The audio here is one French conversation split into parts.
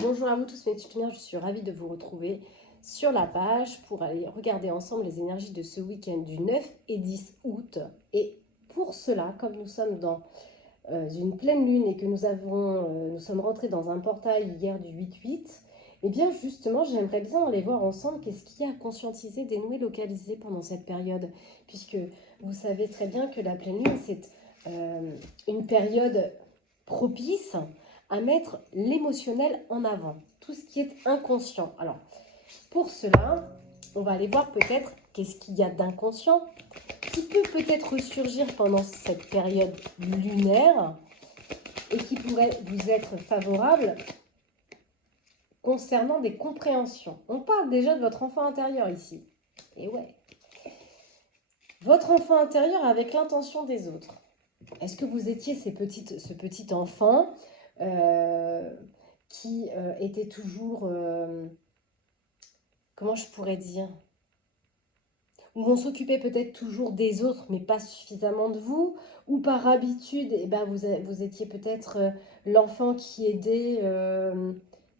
Bonjour à vous tous mes tutiniens, je suis ravie de vous retrouver sur la page pour aller regarder ensemble les énergies de ce week-end du 9 et 10 août. Et pour cela, comme nous sommes dans une pleine lune et que nous sommes rentrés dans un portail hier du 8-8, eh bien justement j'aimerais bien aller voir ensemble qu'est-ce qu'il y a à conscientiser, dénouer, localiser pendant cette période. Puisque vous savez très bien que la pleine lune c'est une période propice à mettre l'émotionnel en avant, tout ce qui est inconscient. Alors, pour cela, on va aller voir peut-être qu'est-ce qu'il y a d'inconscient qui peut peut-être ressurgir pendant cette période lunaire et qui pourrait vous être favorable concernant des compréhensions. On parle déjà de votre enfant intérieur ici. Et ouais, votre enfant intérieur avec l'intention des autres. Est-ce que vous étiez ce petit enfant euh, qui était toujours, comment je pourrais dire, où on s'occupait peut-être toujours des autres, mais pas suffisamment de vous, ou par habitude, eh ben, vous étiez peut-être l'enfant qui aidait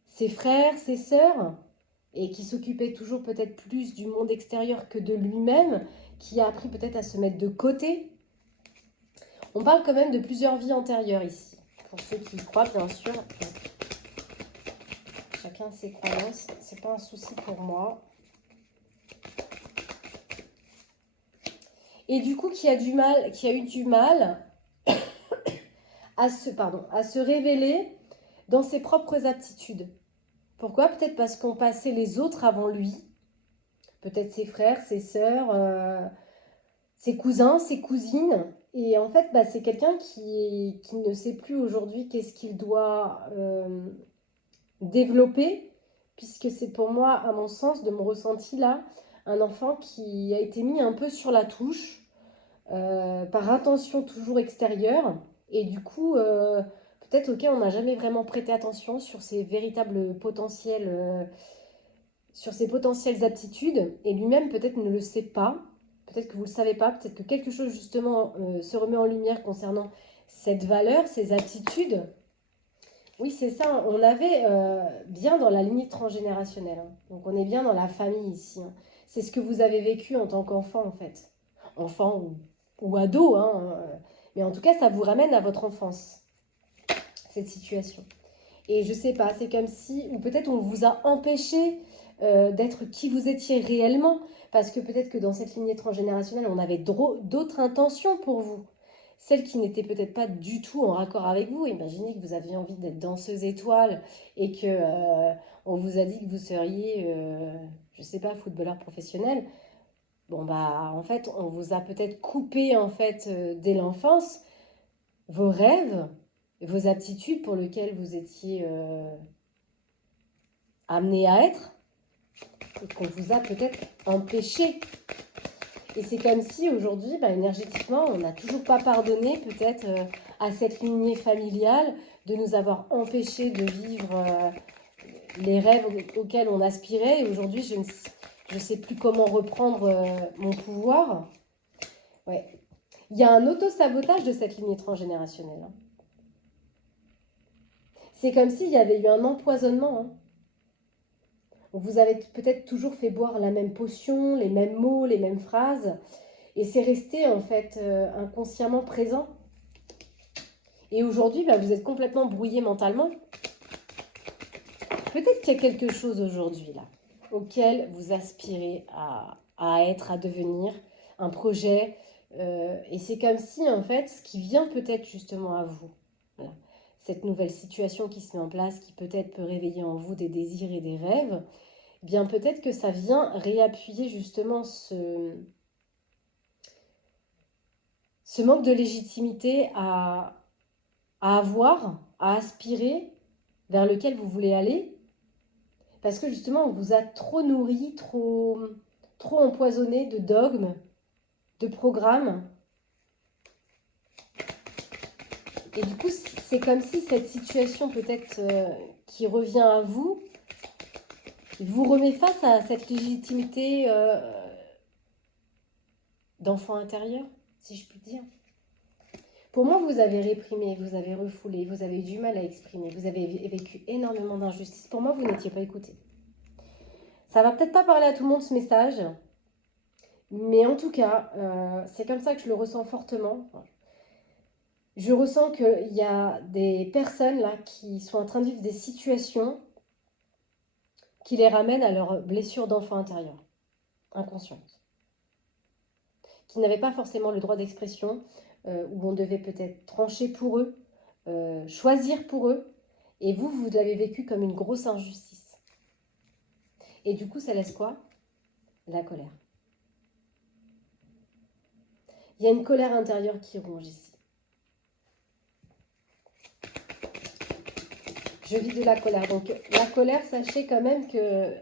ses frères, ses sœurs, et qui s'occupait toujours peut-être plus du monde extérieur que de lui-même, qui a appris peut-être à se mettre de côté. On parle quand même de plusieurs vies antérieures ici, pour ceux qui y croient bien sûr. Chacun ses croyances, c'est pas un souci pour moi. Et du coup, qui a eu du mal à se révéler dans ses propres aptitudes. Pourquoi? Peut-être parce qu'on passait les autres avant lui, peut-être ses frères, ses sœurs, ses cousins, ses cousines. Et en fait, c'est quelqu'un qui ne sait plus aujourd'hui qu'est-ce qu'il doit développer, puisque c'est pour moi, à mon sens, de mon ressenti là, un enfant qui a été mis un peu sur la touche, par intention toujours extérieure, et du coup, peut-être auquel on n'a jamais vraiment prêté attention sur ses véritables potentiels, sur ses potentielles aptitudes, et lui-même peut-être ne le sait pas, peut-être que vous ne le savez pas, peut-être que quelque chose justement se remet en lumière concernant cette valeur, ces aptitudes. Oui, c'est ça. On avait bien dans la lignée transgénérationnelle, hein. Donc on est bien dans la famille ici, hein. C'est ce que vous avez vécu en tant qu'enfant en fait. Enfant ou ado, hein. Mais en tout cas, ça vous ramène à votre enfance, cette situation. Et je sais pas, c'est comme si, ou peut-être on vous a empêché d'être qui vous étiez réellement, parce que peut-être que dans cette lignée transgénérationnelle, on avait d'autres intentions pour vous. Celles qui n'étaient peut-être pas du tout en raccord avec vous. Imaginez que vous aviez envie d'être danseuse étoile et que on vous a dit que vous seriez, je sais pas, footballeur professionnel. Bon en fait, on vous a peut-être coupé en fait dès l'enfance vos rêves, vos aptitudes pour lesquelles vous étiez amené à être et qu'on vous a peut-être empêché. Et c'est comme si aujourd'hui, énergétiquement, on n'a toujours pas pardonné peut-être à cette lignée familiale de nous avoir empêché de vivre les rêves auxquels on aspirait. Et aujourd'hui, je ne sais plus comment reprendre mon pouvoir. Ouais. Il y a un auto-sabotage de cette lignée transgénérationnelle, hein. C'est comme s'il y avait eu un empoisonnement, hein. Vous avez peut-être toujours fait boire la même potion, les mêmes mots, les mêmes phrases, et c'est resté en fait inconsciemment présent. Et aujourd'hui, vous êtes complètement brouillé mentalement. Peut-être qu'il y a quelque chose aujourd'hui là, auquel vous aspirez à être, à devenir, un projet. Et c'est comme si en fait, ce qui vient peut-être justement à vous, voilà, cette nouvelle situation qui se met en place, qui peut-être peut réveiller en vous des désirs et des rêves, eh bien peut-être que ça vient réappuyer justement ce manque de légitimité à avoir, à aspirer, vers lequel vous voulez aller, parce que justement on vous a trop nourri, trop empoisonné de dogmes, de programmes. Et du coup, c'est comme si cette situation peut-être qui revient à vous, vous remet face à cette légitimité d'enfant intérieur, si je puis dire. Pour moi, vous avez réprimé, vous avez refoulé, vous avez eu du mal à exprimer, vous avez vécu énormément d'injustices. Pour moi, vous n'étiez pas écouté. Ça va peut-être pas parler à tout le monde ce message, mais en tout cas, c'est comme ça que je le ressens fortement. Je ressens qu'il y a des personnes là qui sont en train de vivre des situations qui les ramènent à leur blessure d'enfant intérieur, inconsciente, qui n'avaient pas forcément le droit d'expression, où on devait peut-être trancher pour eux, choisir pour eux, et vous l'avez vécu comme une grosse injustice. Et du coup, ça laisse quoi? La colère. Il y a une colère intérieure qui ronge ici. Je vis de la colère. Donc, la colère, sachez quand même que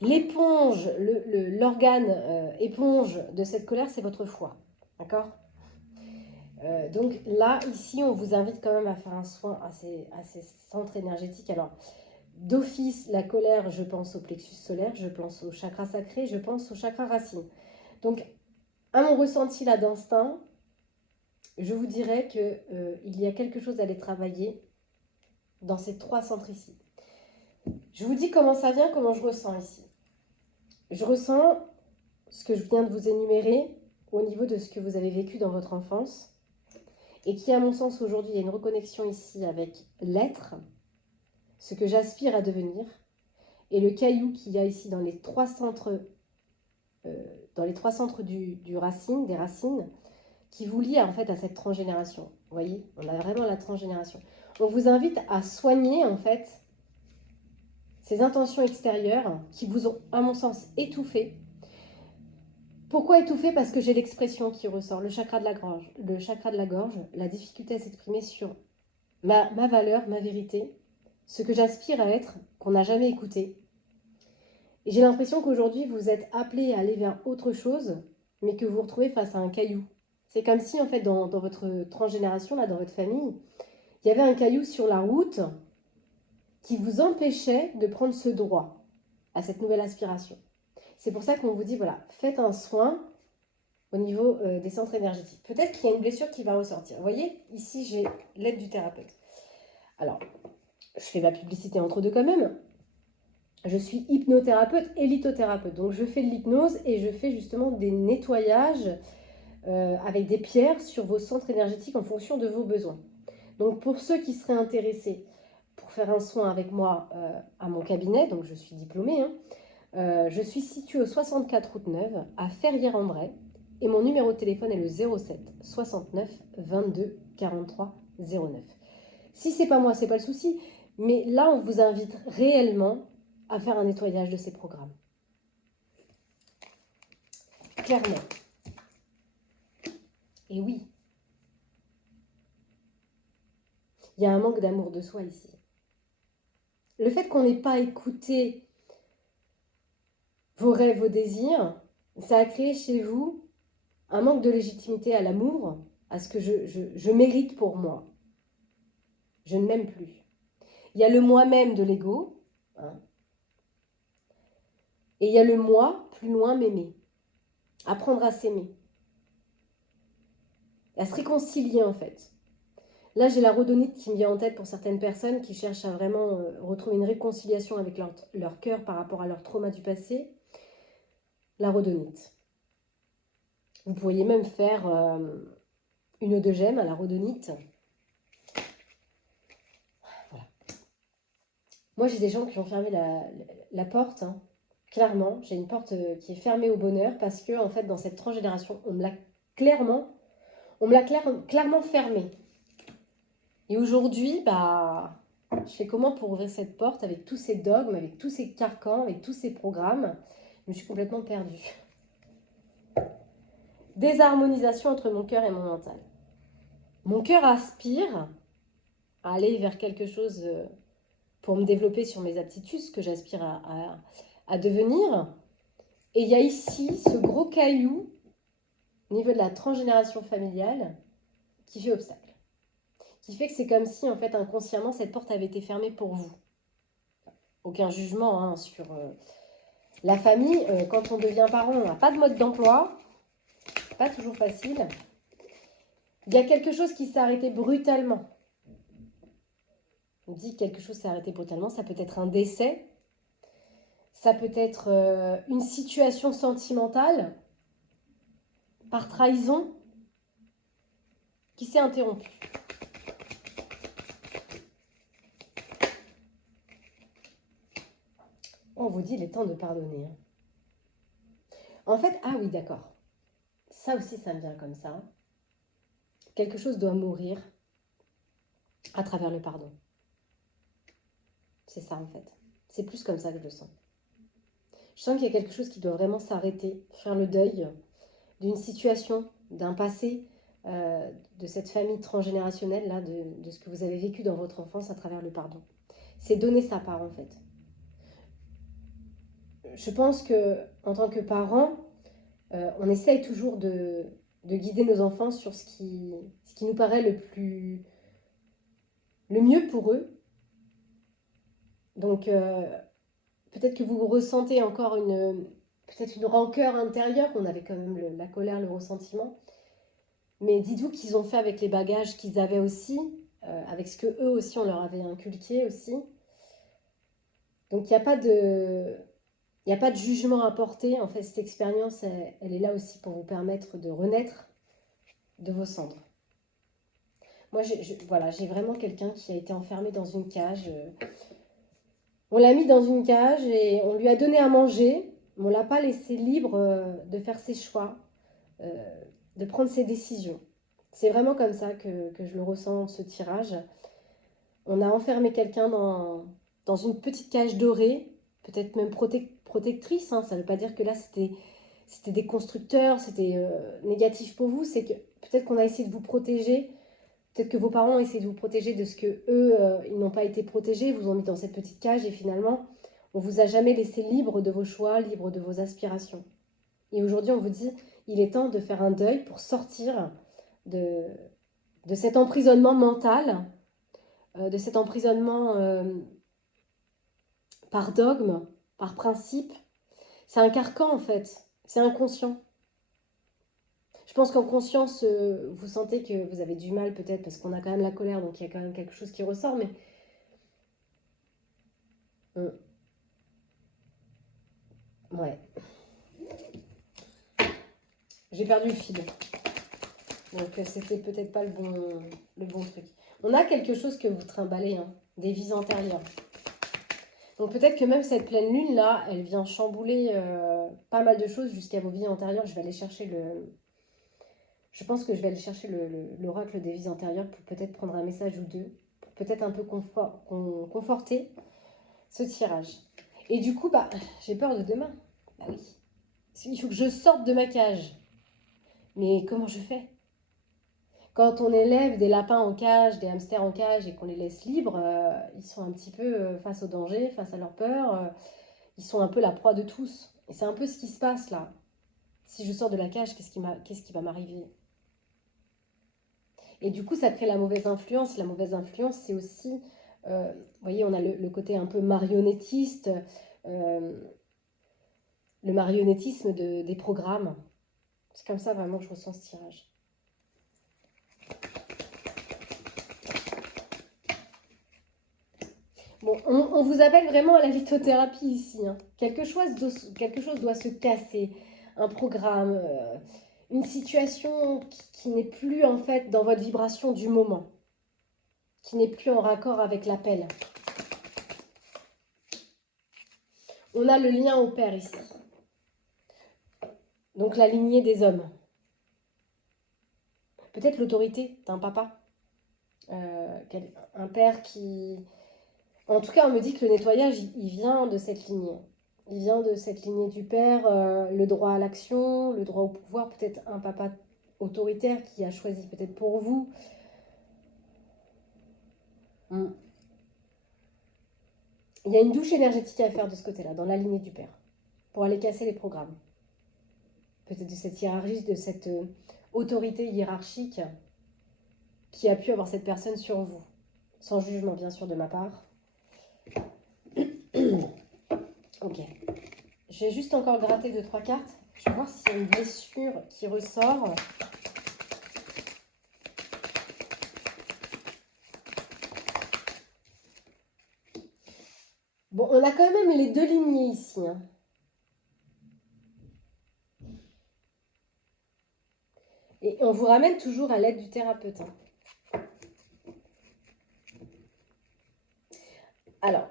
l'éponge, l'organe éponge de cette colère, c'est votre foie. D'accord? Donc là, ici, on vous invite quand même à faire un soin à ces centres énergétiques. Alors, d'office, la colère, je pense au plexus solaire, je pense au chakra sacré, je pense au chakra racine. Donc, à mon ressenti là d'instinct, je vous dirais qu'il y a quelque chose à aller travailler dans ces 3 centres ici. Je vous dis comment ça vient, comment je ressens ici. Je ressens ce que je viens de vous énumérer au niveau de ce que vous avez vécu dans votre enfance et qui, à mon sens, aujourd'hui, il y a une reconnexion ici avec l'être, ce que j'aspire à devenir, et le caillou qu'il y a ici dans les 3 centres, du racine, des racines, qui vous lie en fait à cette transgénération. Vous voyez, on a vraiment la transgénération. On vous invite à soigner en fait ces intentions extérieures qui vous ont, à mon sens, étouffé. Pourquoi étouffé? Parce que j'ai l'expression qui ressort, le chakra de la gorge, la difficulté à s'exprimer sur ma valeur, ma vérité, ce que j'aspire à être, qu'on n'a jamais écouté. Et j'ai l'impression qu'aujourd'hui, vous êtes appelé à aller vers autre chose, mais que vous vous retrouvez face à un caillou. C'est comme si, en fait, dans votre transgénération, là, dans votre famille, il y avait un caillou sur la route qui vous empêchait de prendre ce droit à cette nouvelle aspiration. C'est pour ça qu'on vous dit, voilà, faites un soin au niveau des centres énergétiques. Peut-être qu'il y a une blessure qui va ressortir. Vous voyez, ici, j'ai l'aide du thérapeute. Alors, je fais ma publicité entre deux quand même. Je suis hypnothérapeute et lithothérapeute. Donc, je fais de l'hypnose et je fais justement des nettoyages avec des pierres sur vos centres énergétiques en fonction de vos besoins. Donc, pour ceux qui seraient intéressés pour faire un soin avec moi à mon cabinet, donc je suis diplômée, je suis située au 64 route Neuve, à Ferrières-en-Bray, et mon numéro de téléphone est le 07 69 22 43 09. Si c'est pas moi, c'est pas le souci, mais là, on vous invite réellement à faire un nettoyage de ces programmes. Clairement. Et oui, il y a un manque d'amour de soi ici. Le fait qu'on n'ait pas écouté vos rêves, vos désirs, ça a créé chez vous un manque de légitimité à l'amour, à ce que je mérite pour moi. Je ne m'aime plus. Il y a le moi-même de l'ego, hein, et il y a le moi, plus loin, m'aimer. Apprendre à s'aimer. À se réconcilier en fait. Là, j'ai la rhodonite qui me vient en tête pour certaines personnes qui cherchent à vraiment retrouver une réconciliation avec leur cœur par rapport à leur trauma du passé. La rhodonite. Vous pourriez même faire une eau de gemme à la rhodonite. Voilà. Moi, j'ai des gens qui ont fermé la porte. Hein. Clairement, j'ai une porte qui est fermée au bonheur parce que, en fait, dans cette transgénération, on me l'a clairement fermée. Et aujourd'hui, je fais comment pour ouvrir cette porte avec tous ces dogmes, avec tous ces carcans, avec tous ces programmes? Je me suis complètement perdue. Désharmonisation entre mon cœur et mon mental. Mon cœur aspire à aller vers quelque chose pour me développer sur mes aptitudes, ce que j'aspire à devenir. Et il y a ici ce gros caillou au niveau de la transgénération familiale qui fait obstacle. Qui fait que c'est comme si, en fait, inconsciemment, cette porte avait été fermée pour vous. Aucun jugement hein, sur la famille. Quand on devient parent, on n'a pas de mode d'emploi. Pas toujours facile. Il y a quelque chose qui s'est arrêté brutalement. On dit que quelque chose s'est arrêté brutalement, ça peut être un décès, ça peut être une situation sentimentale par trahison qui s'est interrompue. On vous dit, il est temps de pardonner. En fait, ah oui, d'accord. Ça aussi, ça me vient comme ça. Quelque chose doit mourir à travers le pardon. C'est ça, en fait. C'est plus comme ça que je le sens. Je sens qu'il y a quelque chose qui doit vraiment s'arrêter, faire le deuil d'une situation, d'un passé, de cette famille transgénérationnelle, là, de ce que vous avez vécu dans votre enfance à travers le pardon. C'est donner sa part, en fait. Je pense que en tant que parents, on essaye toujours de guider nos enfants sur ce qui nous paraît le mieux pour eux. Donc, peut-être que vous ressentez encore peut-être une rancœur intérieure, qu'on avait quand même la colère, le ressentiment. Mais dites-vous qu'ils ont fait avec les bagages qu'ils avaient aussi, avec ce que eux aussi on leur avait inculqué aussi. Donc il n'y a pas de jugement à porter. En fait, cette expérience, elle est là aussi pour vous permettre de renaître de vos cendres. Moi, voilà, j'ai vraiment quelqu'un qui a été enfermé dans une cage. On l'a mis dans une cage et on lui a donné à manger, mais on ne l'a pas laissé libre de faire ses choix, de prendre ses décisions. C'est vraiment comme ça que je le ressens, ce tirage. On a enfermé quelqu'un dans une petite cage dorée, peut-être même protectrice. Hein. Ça ne veut pas dire que là, c'était des constructeurs, c'était négatif pour vous. C'est que peut-être qu'on a essayé de vous protéger. Peut-être que vos parents ont essayé de vous protéger de ce que eux, ils n'ont pas été protégés, vous ont mis dans cette petite cage et finalement, on vous a jamais laissé libre de vos choix, libre de vos aspirations. Et aujourd'hui, on vous dit, il est temps de faire un deuil pour sortir de cet emprisonnement mental, de cet emprisonnement par dogme, par principe. C'est un carcan en fait, c'est inconscient. Je pense qu'en conscience, vous sentez que vous avez du mal peut-être parce qu'on a quand même la colère, donc il y a quand même quelque chose qui ressort, mais ouais. J'ai perdu le fil. Donc c'était peut-être pas le bon truc. On a quelque chose que vous trimballez, hein, des vies antérieures. Donc peut-être que même cette pleine lune là, elle vient chambouler pas mal de choses jusqu'à vos vies antérieures. Je vais aller chercher je pense que je vais aller chercher l'oracle des vies antérieures pour peut-être prendre un message ou deux, pour peut-être un peu conforter ce tirage. Et du coup, bah, j'ai peur de demain. Bah oui. Il faut que je sorte de ma cage. Mais comment je fais? Quand on élève des lapins en cage, des hamsters en cage et qu'on les laisse libres, ils sont un petit peu face au danger, face à leur peur. Ils sont un peu la proie de tous. Et c'est un peu ce qui se passe là. Si je sors de la cage, qu'est-ce qui va m'arriver? Et du coup, ça crée la mauvaise influence. La mauvaise influence, c'est aussi, vous voyez, on a le côté un peu marionnettiste, le marionnettisme des programmes. C'est comme ça vraiment que je ressens ce tirage. Bon, on vous appelle vraiment à la lithothérapie ici. Hein. Quelque chose doit se casser. Un programme, une situation qui n'est plus en fait dans votre vibration du moment. Qui n'est plus en raccord avec l'appel. On a le lien au père ici. Donc la lignée des hommes. Peut-être l'autorité d'un papa. Un père qui... En tout cas, on me dit que le nettoyage, il vient de cette lignée. Il vient de cette lignée du père, le droit à l'action, le droit au pouvoir, peut-être un papa autoritaire qui a choisi peut-être pour vous. Il y a une douche énergétique à faire de ce côté-là, dans la lignée du père, pour aller casser les programmes. Peut-être de cette hiérarchie, de cette autorité hiérarchique qui a pu avoir cette personne sur vous. Sans jugement, bien sûr, de ma part. Ok. Je vais juste encore gratter 2-3 cartes. Je vais voir s'il y a une blessure qui ressort. Bon, on a quand même les deux lignées ici, hein. Et on vous ramène toujours à l'aide du thérapeute, hein. Alors,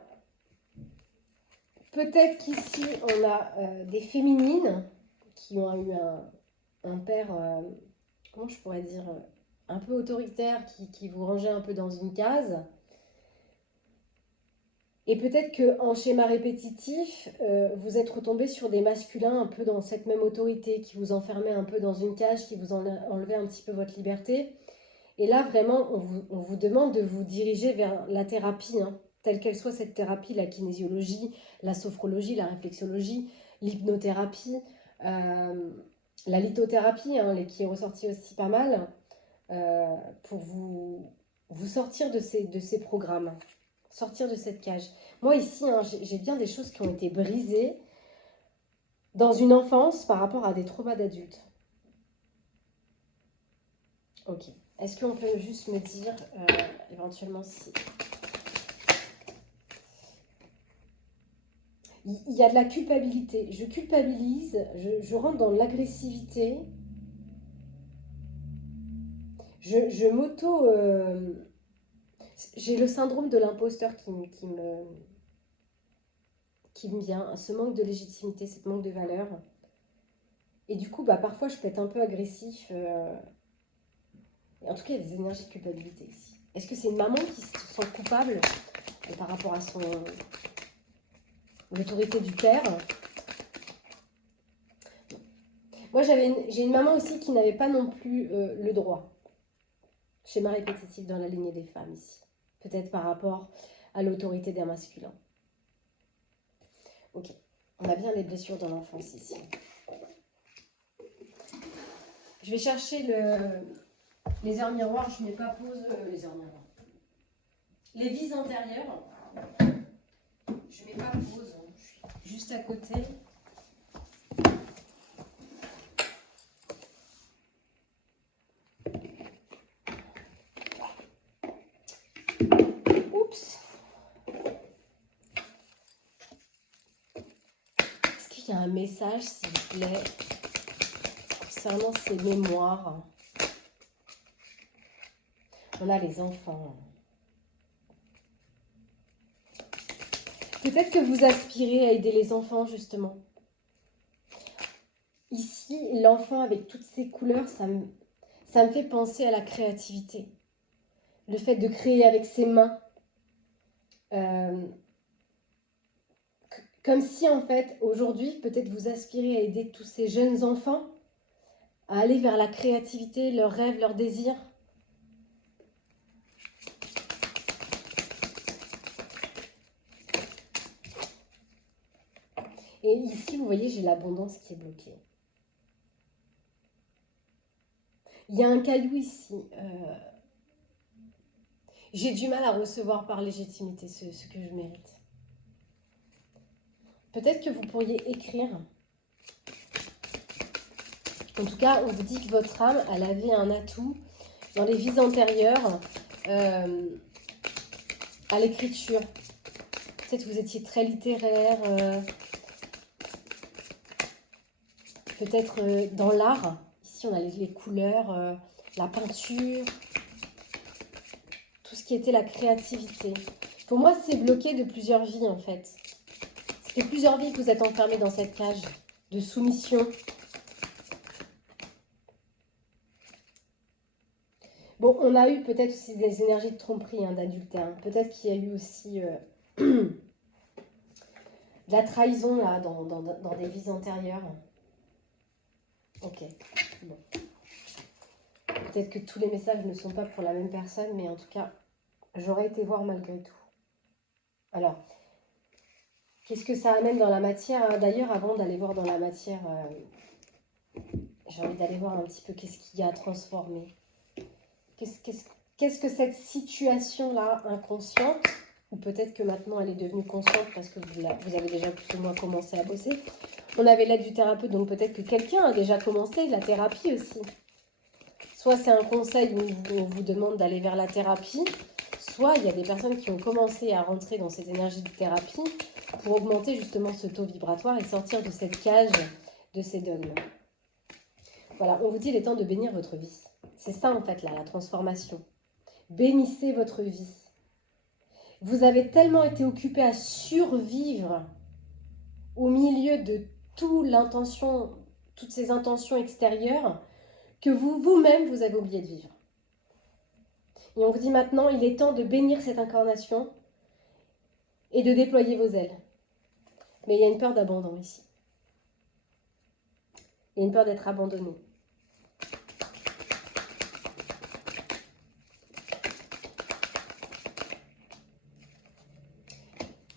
peut-être qu'ici, on a des féminines qui ont eu un père, comment je pourrais dire, un peu autoritaire, qui vous rangeait un peu dans une case. Et peut-être qu'en schéma répétitif, vous êtes retombé sur des masculins un peu dans cette même autorité, qui vous enfermaient un peu dans une cage, qui vous enlevaient un petit peu votre liberté. Et là, vraiment, on vous demande de vous diriger vers la thérapie, hein, telle qu'elle soit cette thérapie, la kinésiologie, la sophrologie, la réflexologie, l'hypnothérapie, la lithothérapie, hein, qui est ressortie aussi pas mal, pour vous sortir de ces programmes, sortir de cette cage. Moi, ici, hein, j'ai bien des choses qui ont été brisées dans une enfance par rapport à des traumas d'adultes. Ok. Est-ce qu'on peut juste me dire éventuellement si... Il y a de la culpabilité. Je culpabilise, je rentre dans l'agressivité. Je m'auto... j'ai le syndrome de l'imposteur qui me vient, ce manque de légitimité, ce manque de valeur. Et du coup, bah, parfois, je peux être un peu agressif. En tout cas, il y a des énergies de culpabilité ici. Est-ce que c'est une maman qui se sent coupable par rapport à l'autorité du père? Moi, j'ai une maman aussi qui n'avait pas non plus le droit. Schéma répétitif dans la lignée des femmes ici. Peut-être par rapport à l'autorité d'un masculin. Ok. On a bien les blessures dans l'enfance ici. Je vais chercher les heures miroirs. Je ne mets pas pause les heures miroirs. Les vies antérieures. Je ne mets pas pause. Je suis juste à côté. Oups. Est-ce qu'il y a un message, s'il vous plaît, concernant ces mémoires? On a les enfants. Peut-être que vous aspirez à aider les enfants, justement. Ici, l'enfant avec toutes ces couleurs, ça me fait penser à la créativité. Le fait de créer avec ses mains. Comme si, en fait, aujourd'hui, peut-être vous aspirez à aider tous ces jeunes enfants à aller vers la créativité, leurs rêves, leurs désirs. Et ici, vous voyez, j'ai l'abondance qui est bloquée. Il y a un caillou ici. J'ai du mal à recevoir par légitimité ce que je mérite. Peut-être que vous pourriez écrire. En tout cas, on vous dit que votre âme, elle avait un atout dans les vies antérieures à l'écriture. Peut-être que vous étiez très littéraire. Peut-être dans l'art. Ici, on a les couleurs, la peinture. Tout ce qui était la créativité. Pour moi, c'est bloqué de plusieurs vies, en fait. C'est plusieurs vies que vous êtes enfermés dans cette cage de soumission. Bon, on a eu peut-être aussi des énergies de tromperie, hein, d'adultère. Peut-être qu'il y a eu aussi de la trahison, là, dans des vies antérieures. Ok, bon. Peut-être que tous les messages ne sont pas pour la même personne, mais en tout cas, j'aurais été voir malgré tout. Alors, qu'est-ce que ça amène dans la matière? D'ailleurs, avant d'aller voir dans la matière, j'ai envie d'aller voir un petit peu qu'est-ce qu'il y a à transformer. Qu'est-ce que cette situation-là inconsciente, ou peut-être que maintenant elle est devenue consciente parce que vous avez déjà plus ou moins commencé à bosser. On avait l'aide du thérapeute, donc peut-être que quelqu'un a déjà commencé la thérapie aussi. Soit c'est un conseil où on vous demande d'aller vers la thérapie, soit il y a des personnes qui ont commencé à rentrer dans cette énergie de thérapie pour augmenter justement ce taux vibratoire et sortir de cette cage de ces dogmes. Voilà, on vous dit il est temps de bénir votre vie. C'est ça en fait là, la transformation. Bénissez votre vie. Vous avez tellement été occupé à survivre au milieu de toutes ces intentions extérieures que vous-même, vous avez oublié de vivre. Et on vous dit maintenant, il est temps de bénir cette incarnation et de déployer vos ailes. Mais il y a une peur d'abandon ici. Il y a une peur d'être abandonné.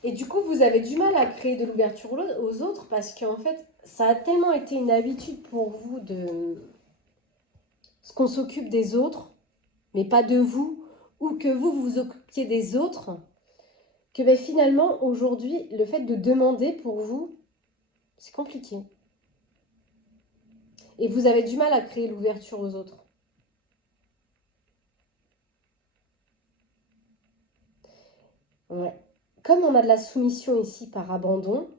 Et du coup, vous avez du mal à créer de l'ouverture aux autres parce qu'en fait, ça a tellement été une habitude pour vous de ce qu'on s'occupe des autres, mais pas de vous, ou que vous vous occupiez des autres, que ben, finalement, aujourd'hui, le fait de demander pour vous, c'est compliqué. Et vous avez du mal à créer l'ouverture aux autres. Ouais. Comme on a de la soumission ici par abandon,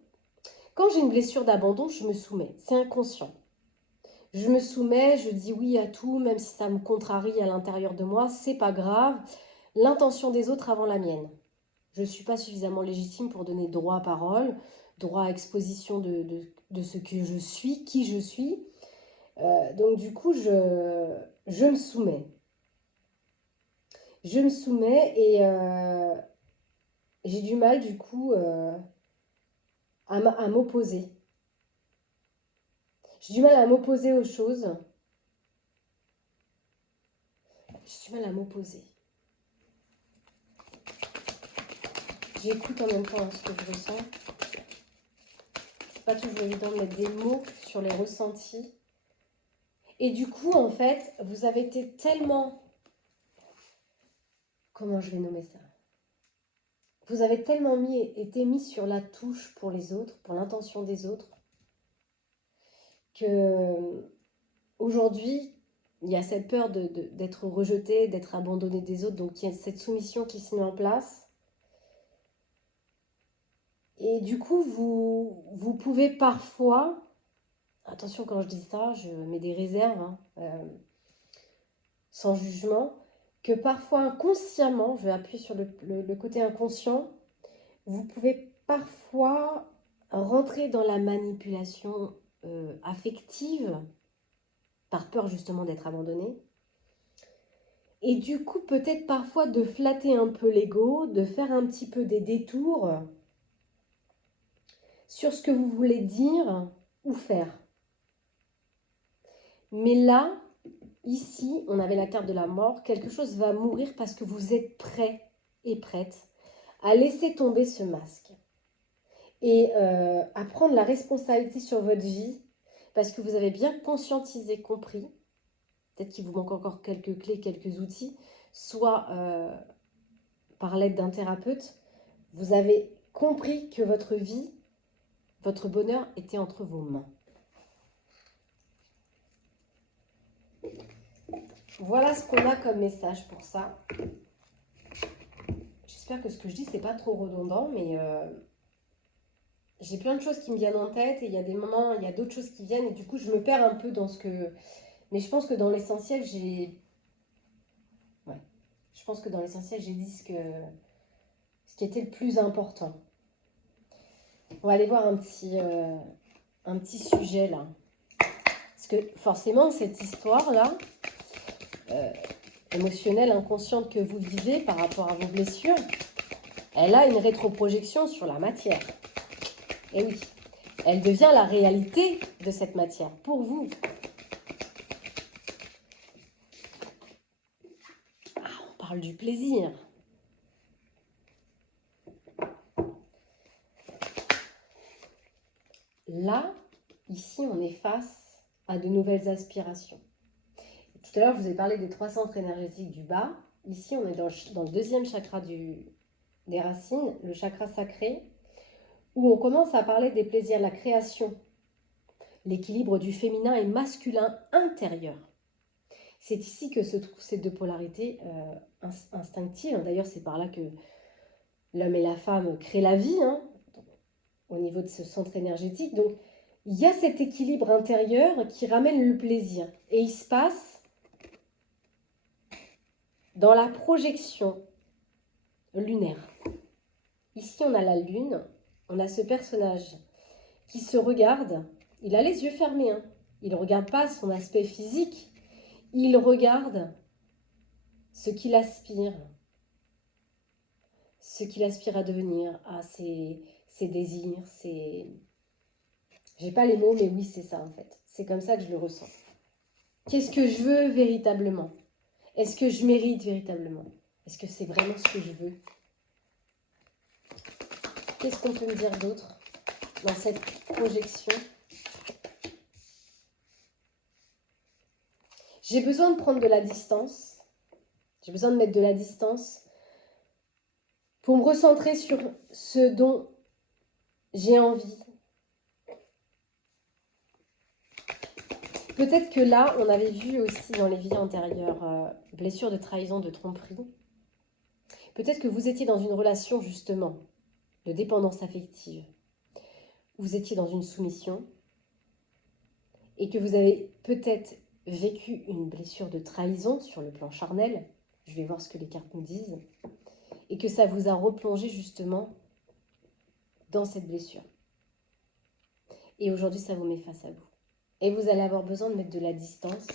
quand j'ai une blessure d'abandon, je me soumets. C'est inconscient. Je me soumets, je dis oui à tout, même si ça me contrarie à l'intérieur de moi, c'est pas grave. L'intention des autres avant la mienne. Je ne suis pas suffisamment légitime pour donner droit à parole, droit à exposition de ce que je suis, qui je suis. Donc du coup, je me soumets. Je me soumets et j'ai du mal du coup à m'opposer. J'ai du mal à m'opposer aux choses. J'ai du mal à m'opposer. J'écoute en même temps ce que je ressens. C'est pas toujours évident de mettre des mots sur les ressentis. Et du coup, en fait, vous avez été tellement... Comment je vais nommer ça? Vous avez tellement été mis sur la touche pour les autres, pour l'intention des autres, que aujourd'hui, il y a cette peur d'être rejeté, d'être abandonné des autres, donc il y a cette soumission qui se met en place. Et du coup, vous pouvez parfois, attention quand je dis ça, je mets des réserves, hein, sans jugement, que parfois inconsciemment, je vais appuyer sur le côté inconscient, vous pouvez parfois rentrer dans la manipulation affective, par peur justement d'être abandonné. Et du coup, peut-être parfois de flatter un peu l'ego, de faire un petit peu des détours sur ce que vous voulez dire ou faire. Mais là, ici, on avait la carte de la mort, quelque chose va mourir parce que vous êtes prêt et prête à laisser tomber ce masque. Et à prendre la responsabilité sur votre vie parce que vous avez bien conscientisé, compris, peut-être qu'il vous manque encore quelques clés, quelques outils, soit par l'aide d'un thérapeute, vous avez compris que votre vie, votre bonheur était entre vos mains. Voilà ce qu'on a comme message pour ça. J'espère que ce que je dis, c'est pas trop redondant, mais j'ai plein de choses qui me viennent en tête et il y a des moments, il y a d'autres choses qui viennent et du coup, je me perds un peu dans ce que... Mais je pense que dans l'essentiel, j'ai... Ouais. Je pense que dans l'essentiel, j'ai dit ce qui était le plus important. On va aller voir un petit sujet là. Parce que forcément, cette histoire-là, émotionnelle, inconsciente que vous vivez par rapport à vos blessures, elle a une rétroprojection sur la matière. Et oui, elle devient la réalité de cette matière pour vous. Ah, on parle du plaisir. Là, ici, on est face à de nouvelles aspirations. Tout à l'heure, je vous ai parlé des 3 centres énergétiques du bas. Ici, on est dans le deuxième chakra des racines, le chakra sacré, où on commence à parler des plaisirs, la création, l'équilibre du féminin et masculin intérieur. C'est ici que se trouvent ces deux polarités instinctives. D'ailleurs, c'est par là que l'homme et la femme créent la vie, hein, au niveau de ce centre énergétique. Donc, il y a cet équilibre intérieur qui ramène le plaisir. Et il se passe dans la projection lunaire. Ici, on a la lune, on a ce personnage qui se regarde. Il a les yeux fermés, hein. Il ne regarde pas son aspect physique, il regarde ce qu'il aspire à devenir, à ses désirs, ses... J'ai pas les mots, mais oui, c'est ça en fait. C'est comme ça que je le ressens. Qu'est-ce que je veux véritablement? Est-ce que je mérite véritablement? Est-ce que c'est vraiment ce que je veux? Qu'est-ce qu'on peut me dire d'autre dans cette projection? J'ai besoin de prendre de la distance. J'ai besoin de mettre de la distance pour me recentrer sur ce dont j'ai envie. Peut-être que là, on avait vu aussi dans les vies antérieures, blessures de trahison, de tromperie. Peut-être que vous étiez dans une relation justement de dépendance affective. Vous étiez dans une soumission et que vous avez peut-être vécu une blessure de trahison sur le plan charnel. Je vais voir ce que les cartes nous disent. Et que ça vous a replongé justement dans cette blessure. Et aujourd'hui, ça vous met face à vous. Et vous allez avoir besoin de mettre de la distance.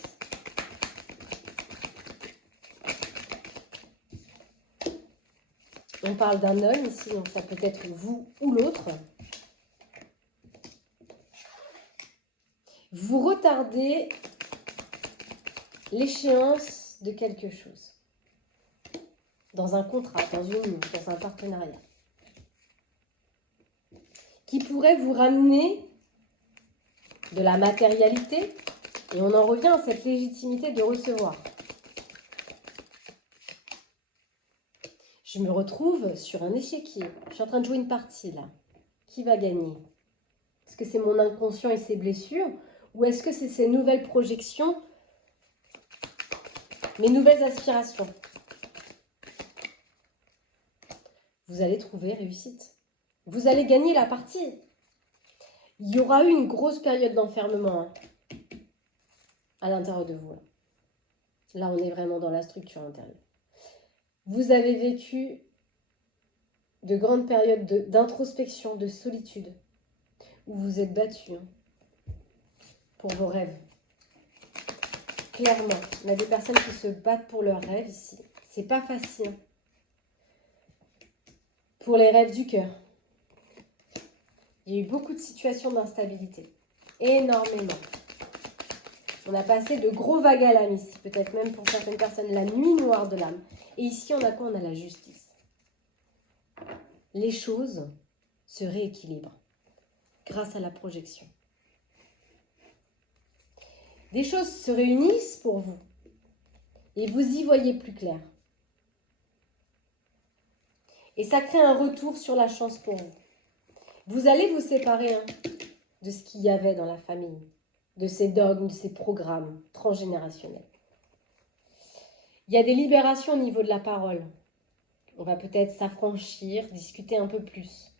On parle d'un homme ici, donc ça peut être vous ou l'autre. Vous retardez l'échéance de quelque chose. Dans un contrat, dans une ligne, dans un partenariat. Qui pourrait vous ramener de la matérialité. Et on en revient à cette légitimité de recevoir. Je me retrouve sur un échiquier. Je suis en train de jouer une partie là. Qui va gagner? Est-ce que c'est mon inconscient et ses blessures? Ou est-ce que c'est ces nouvelles projections, mes nouvelles aspirations? Vous allez trouver réussite. Vous allez gagner la partie. Il y aura eu une grosse période d'enfermement à l'intérieur de vous. Là, on est vraiment dans la structure intérieure. Vous avez vécu de grandes périodes d'introspection, de solitude, où vous êtes battu pour vos rêves. Clairement, il y a des personnes qui se battent pour leurs rêves ici. C'est pas facile. Pour les rêves du cœur. Il y a eu beaucoup de situations d'instabilité. Énormément. On a passé de gros vagues à l'âme ici. Peut-être même pour certaines personnes, la nuit noire de l'âme. Et ici, on a quoi? On a la justice. Les choses se rééquilibrent grâce à la projection. Des choses se réunissent pour vous. Et vous y voyez plus clair. Et ça crée un retour sur la chance pour vous. Vous allez vous séparer de ce qu'il y avait dans la famille, de ces dogmes, de ces programmes transgénérationnels. Il y a des libérations au niveau de la parole. On va peut-être s'affranchir, discuter un peu plus.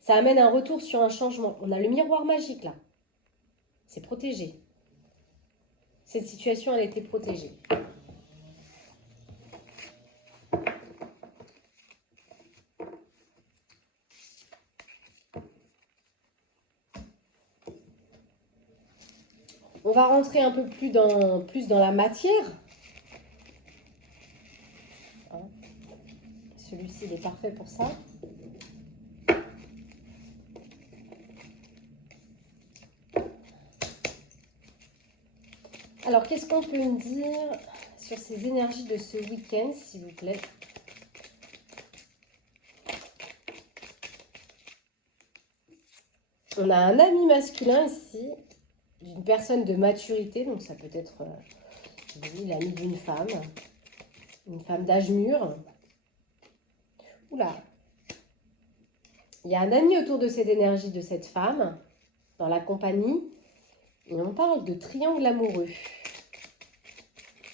Ça amène un retour sur un changement. On a le miroir magique là. C'est protégé. Cette situation, elle a été protégée. On va rentrer un peu plus dans la matière. Celui-ci, il est parfait pour ça. Alors, qu'est-ce qu'on peut me dire sur ces énergies de ce week-end, s'il vous plaît? On a un ami masculin ici, d'une personne de maturité, donc ça peut être l'ami d'une femme, une femme d'âge mûr. Oula! Il y a un ami autour de cette énergie de cette femme, dans la compagnie, et on parle de triangle amoureux.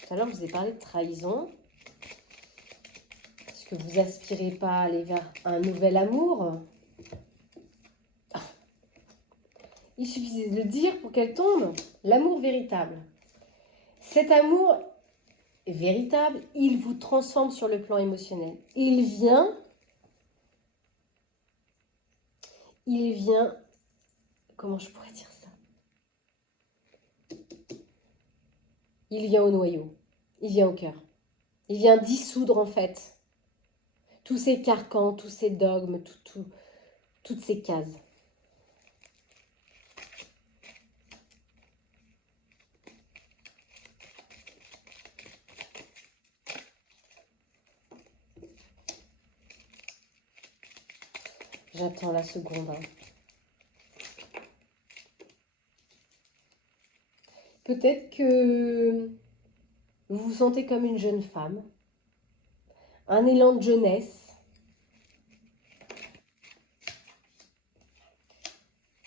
Tout à l'heure, je vous ai parlé de trahison. Est-ce que vous aspirez pas à aller vers un nouvel amour? Il suffisait de le dire pour qu'elle tombe. L'amour véritable. Cet amour véritable, il vous transforme sur le plan émotionnel. Il vient, comment je pourrais dire ça? Il vient au noyau, il vient au cœur. Il vient dissoudre en fait tous ces carcans, tous ces dogmes, toutes ces cases. J'attends la seconde. Peut-être que vous vous sentez comme une jeune femme, un élan de jeunesse.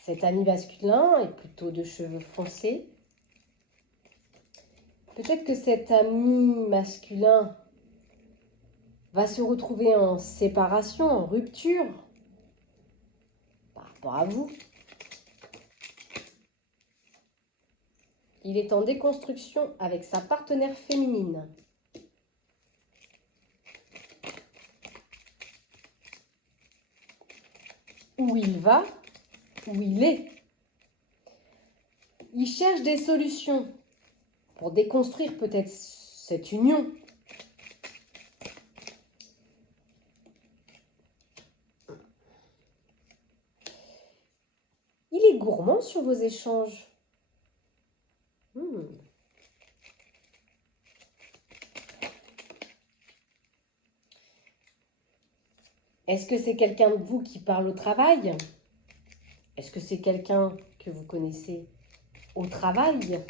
Cet ami masculin est plutôt de cheveux foncés. Peut-être que cet ami masculin va se retrouver en séparation, en rupture par rapport à vous. Il est en déconstruction avec sa partenaire féminine. Où il va, où il est. Il cherche des solutions pour déconstruire peut-être cette union. Il est gourmand sur vos échanges. Est-ce que c'est quelqu'un de vous qui parle au travail? Est-ce que c'est quelqu'un que vous connaissez au travail?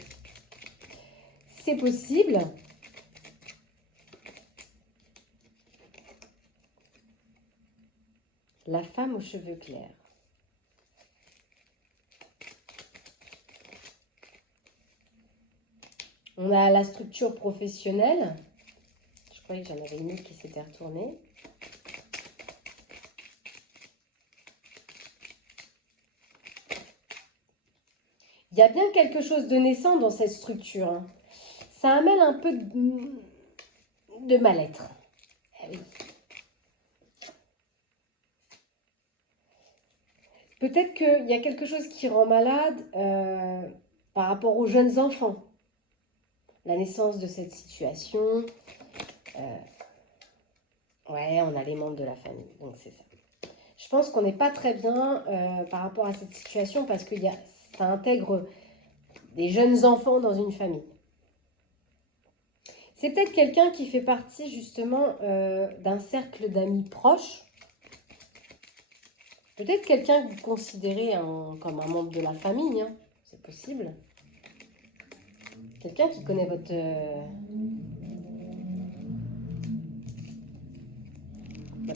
C'est possible. La femme aux cheveux clairs. On a la structure professionnelle. Je croyais que j'en avais une autre qui s'était retournée. Il y a bien quelque chose de naissant dans cette structure. Ça amène un peu de mal-être. Eh oui. Peut-être qu'il y a quelque chose qui rend malade par rapport aux jeunes enfants. La naissance de cette situation. Ouais, on a les membres de la famille, donc c'est ça. Je pense qu'on n'est pas très bien par rapport à cette situation parce que ça intègre des jeunes enfants dans une famille. C'est peut-être quelqu'un qui fait partie justement d'un cercle d'amis proches. Peut-être quelqu'un que vous considérez comme un membre de la famille, hein. C'est possible. Quelqu'un qui connaît votre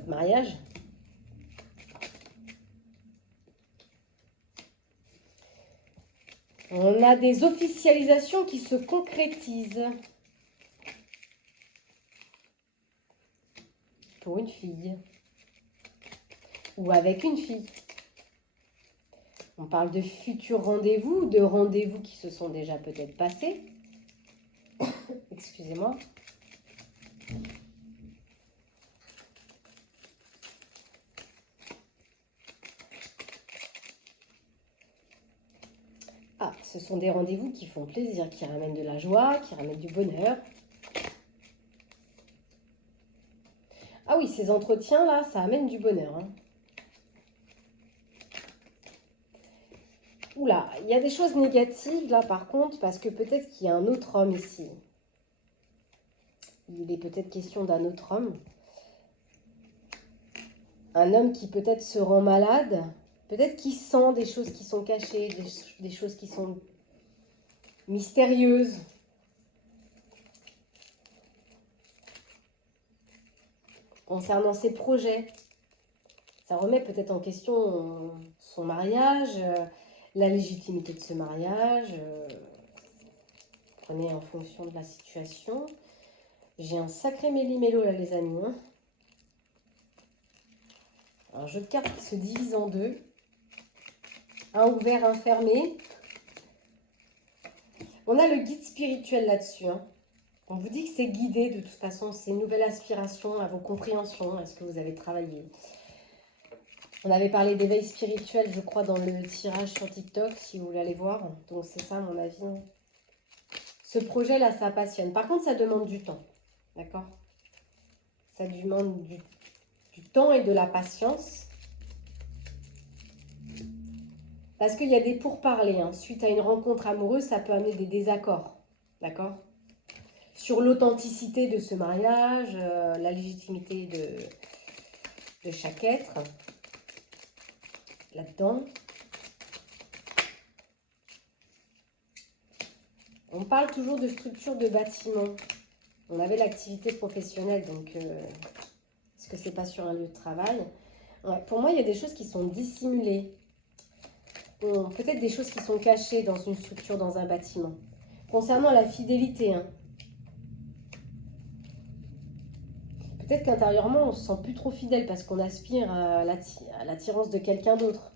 mariage. On a des officialisations qui se concrétisent. Pour une fille. Ou avec une fille. On parle de futurs rendez-vous, de rendez-vous qui se sont déjà peut-être passés. Excusez-moi. Ah, ce sont des rendez-vous qui font plaisir, qui ramènent de la joie, qui ramènent du bonheur. Ah oui, ces entretiens-là, ça amène du bonheur. Hein. Oula, il y a des choses négatives là par contre, parce que peut-être qu'il y a un autre homme ici. Il est peut-être question d'un autre homme. Un homme qui peut-être se rend malade, peut-être qu'il sent des choses qui sont cachées, des choses qui sont mystérieuses. Concernant ses projets. Ça remet peut-être en question son mariage, la légitimité de ce mariage. prenez en fonction de la situation. J'ai un sacré méli-mélo là, les amis. Hein. Un jeu de cartes qui se divise en deux. Un ouvert, un fermé. On a le guide spirituel là-dessus. Hein. On vous dit que c'est guidé de toute façon. C'est une nouvelle aspiration à vos compréhensions, à ce que vous avez travaillé. On avait parlé d'éveil spirituel, je crois, dans le tirage sur TikTok, si vous voulez aller voir. Donc c'est ça mon avis. Ce projet-là, ça passionne. Par contre, ça demande du temps. D'accord? Ça demande du temps et de la patience. Parce qu'il y a des pourparlers. Hein. Suite à une rencontre amoureuse, ça peut amener des désaccords. D'accord? Sur l'authenticité de ce mariage, la légitimité de chaque être. Là-dedans. On parle toujours de structure de bâtiment. On avait l'activité professionnelle, donc est-ce que c'est pas sur un lieu de travail? Ouais, pour moi, il y a des choses qui sont dissimulées. Peut-être des choses qui sont cachées dans une structure, dans un bâtiment. Concernant la fidélité, hein, peut-être qu'intérieurement, on ne se sent plus trop fidèle parce qu'on aspire à l'attirance de quelqu'un d'autre.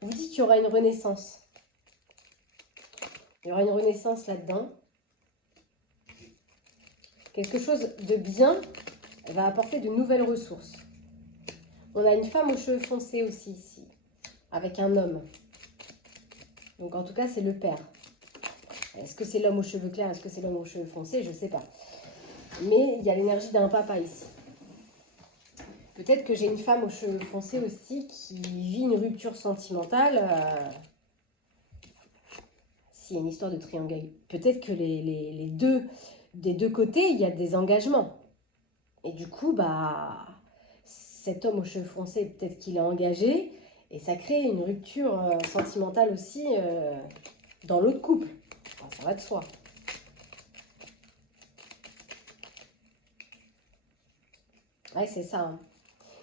On vous dit qu'il y aura une renaissance. Il y aura une renaissance là-dedans. Quelque chose de bien va apporter de nouvelles ressources. On a une femme aux cheveux foncés aussi ici, avec un homme. Donc en tout cas, c'est le père. Est-ce que c'est l'homme aux cheveux clairs? Est-ce que c'est l'homme aux cheveux foncés? Je ne sais pas. Mais il y a l'énergie d'un papa ici. Peut-être que j'ai une femme aux cheveux foncés aussi qui vit une rupture sentimentale. S'il y a une histoire de triangle. Peut-être que des deux côtés, il y a des engagements. Et du coup, cet homme aux cheveux foncés, peut-être qu'il est engagé. Et ça crée une rupture sentimentale aussi dans l'autre couple. Enfin, ça va de soi. Ouais, c'est ça. Hein.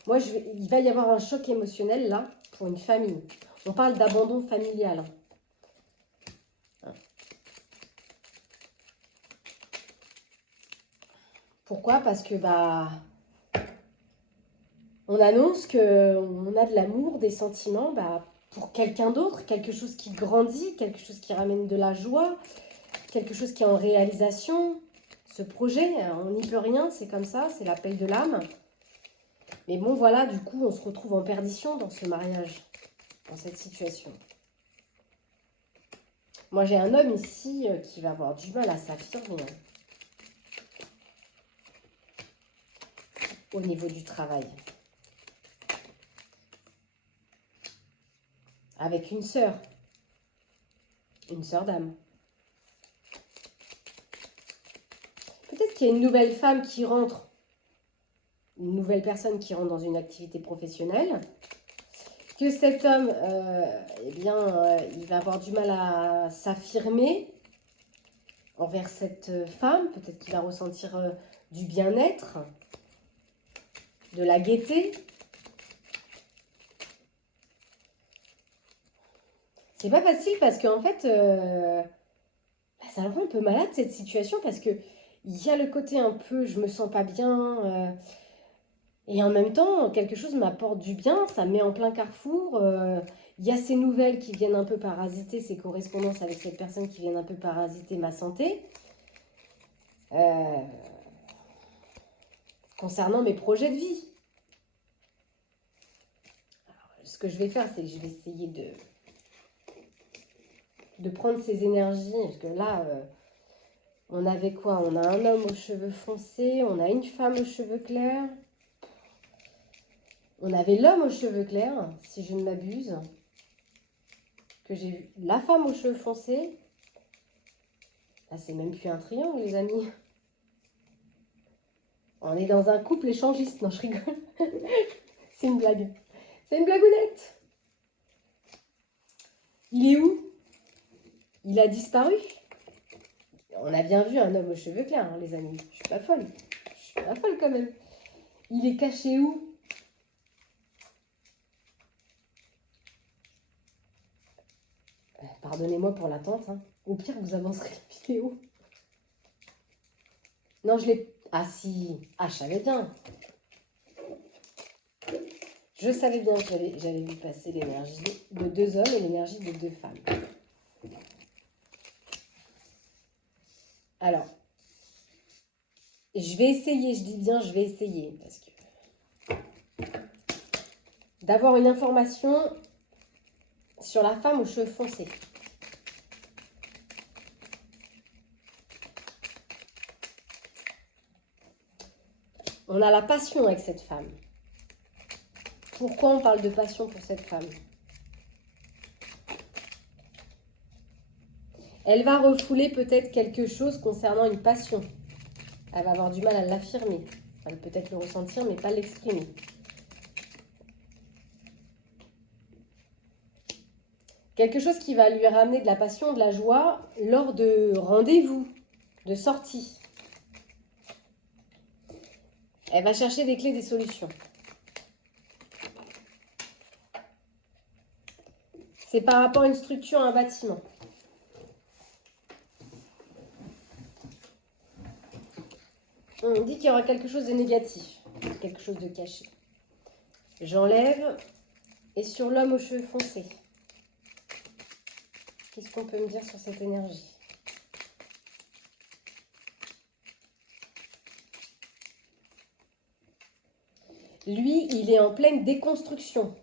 Moi, il va y avoir un choc émotionnel, là, pour une famille. On parle d'abandon familial. Hein. Pourquoi? Parce que, on annonce qu'on a de l'amour, des sentiments, pour quelqu'un d'autre, quelque chose qui grandit, quelque chose qui ramène de la joie, quelque chose qui est en réalisation. Ce projet, on n'y peut rien, c'est comme ça, c'est l'appel de l'âme. Mais bon, voilà, du coup, on se retrouve en perdition dans ce mariage, dans cette situation. Moi, j'ai un homme ici qui va avoir du mal à s'affirmer. Hein, au niveau du travail. Avec une sœur d'âme. Peut-être qu'il y a une nouvelle femme qui rentre, une nouvelle personne qui rentre dans une activité professionnelle, que cet homme, il va avoir du mal à s'affirmer envers cette femme. Peut-être qu'il va ressentir du bien-être, de la gaieté. C'est pas facile parce qu'en fait, ça le rend un peu malade cette situation parce que il y a le côté un peu je me sens pas bien et en même temps quelque chose m'apporte du bien, ça me met en plein carrefour. Il y a ces nouvelles qui viennent un peu parasiter, ces correspondances avec cette personne qui viennent un peu parasiter ma santé. Concernant mes projets de vie. Alors, ce que je vais faire, c'est que je vais essayer de prendre ces énergies. Parce que là, on avait quoi? On a un homme aux cheveux foncés, on a une femme aux cheveux clairs. On avait l'homme aux cheveux clairs, si je ne m'abuse. Que j'ai vu. La femme aux cheveux foncés. Là, c'est même plus un triangle, les amis. On est dans un couple échangiste. Non, je rigole. C'est une blague. C'est une blagounette. Il est où? Il a disparu. On a bien vu un homme aux cheveux clairs, hein, les amis. Je suis pas folle. Je suis pas folle quand même. Il est caché où? Pardonnez-moi pour l'attente. Hein. Au pire, vous avancerez la vidéo. Non, je l'ai... Ah si, ah, je savais bien. Je savais bien que j'allais lui passer l'énergie de deux hommes et l'énergie de deux femmes. Alors, je vais essayer, je dis bien je vais essayer, parce que d'avoir une information sur la femme aux cheveux foncés. On a la passion avec cette femme. Pourquoi on parle de passion pour cette femme? Elle va refouler peut-être quelque chose concernant une passion. Elle va avoir du mal à l'affirmer. Elle va peut-être le ressentir, mais pas l'exprimer. Quelque chose qui va lui ramener de la passion, de la joie lors de rendez-vous, de sortie. Elle va chercher des clés, des solutions. C'est par rapport à une structure, un bâtiment. On dit qu'il y aura quelque chose de négatif, quelque chose de caché. J'enlève. Et sur l'homme aux cheveux foncés, qu'est-ce qu'on peut me dire sur cette énergie? Lui, il est en pleine déconstruction.